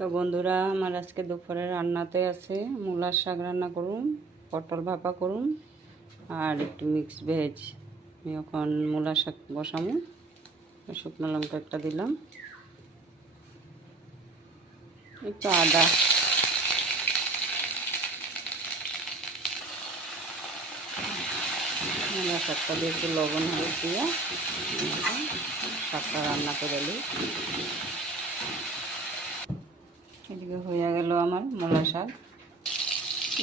তো বন্ধুরা, আমার আজকে দুপুরে রান্নাতে আছে মূলার শাক রান্না করুন, পটল ভাপা করুন আর একটু মিক্স ভেজ। আমি এখন মূলার শাক বসামু। শুকনো লঙ্কা একটা দিলাম, একটু আদা, মূলার শাকটা দিয়ে একটু লবণ হলুদ দিয়ে শাকটা রান্না করে নিই। এদিকে হয়ে গেল আমার মূলা শাক।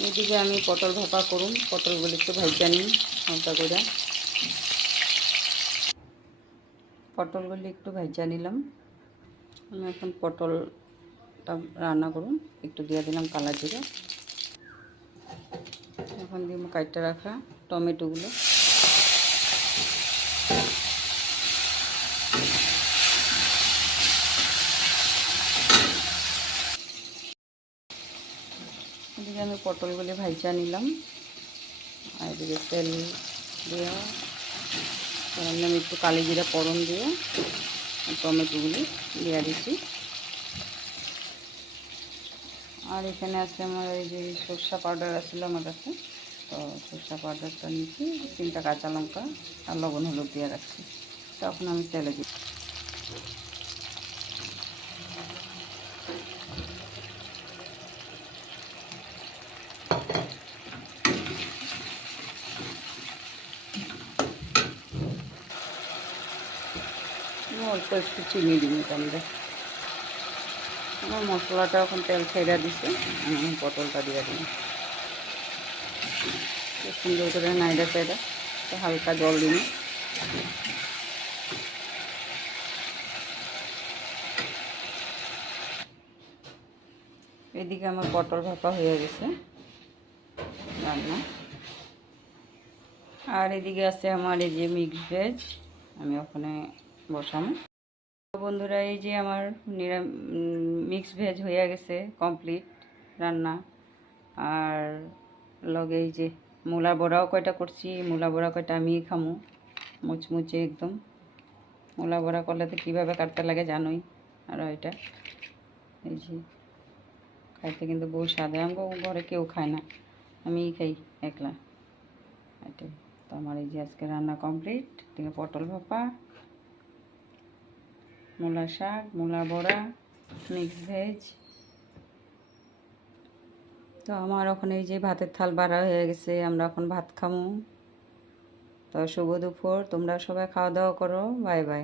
এদিকে আমি পটল ভাপা করুন, পটলগুলো একটু ভাজা নিই হালকা করে। পটলগুলি একটু ভাজা নিলাম। আমি এখন পটলটা রান্না করুন, একটু দিয়ে দিলাম কালা জিরা। এখন দিব কাটতে রাখা টমেটোগুলো। এদিকে আমি পটলগুলি ভাজা নিলাম, আর এদিকে তেল দিয়ে আমি একটু কালি জিরা ফোড়ন দিয়ে টমেটোগুলি দিয়ে দিচ্ছি। আর এখানে আছে আমার এই যে সরষা পাউডার আসছিল আমার কাছে, তো সরষা পাউডারটা নিচ্ছি, 3টা কাঁচা লঙ্কা আর লবণ হলুদ দিয়ে রাখছি। তখন আমি তেলে দিই। অল্প একটু চিনি দিই মোটামুটি। আমার মশলাটা এখন তেল ছেড়ে দিচ্ছে, আমি পটলটা দিয়ে দিই। সুন্দর করে নাইডা চাইডা তো হালকা জল দিন। এদিকে আমার পটল ভাপা হয়ে গেছে রান্না। আর এদিকে আছে আমার এই যে মিক্স ভেজ, আমি ওখানে বসানো। বন্ধুরা, এই যে আমার মিক্স ভেজ হয়ে গেছে কমপ্লিট রান্না। আর লগে এই যে মূলা বড়াও কয়টা করছি, মূলা বড়া কয়টা আমি খামু, মুচমুচে একদম। মূলা বড়া করলে তো কীভাবে কাটতে লাগে জানোই। আর এটা এই যে খাইতে কিন্তু বহু স্বাদে, আমাকে ঘরে কেউ খায় না, আমিই খাই একলা। এটাই তো আমার এই যে আজকে রান্না কমপ্লিট। থেকে পটল ভাপা, মূলা শাক, মূলা বড়া, মিক্স ভেজ। তো আমার ওখানে এই যে ভাতের থাল বাড়া হয়ে গেছে, আমরা এখন ভাত খামু। তো শুভ দুপুর, তোমরা সবাই খাওয়া দাওয়া করো। Bye bye.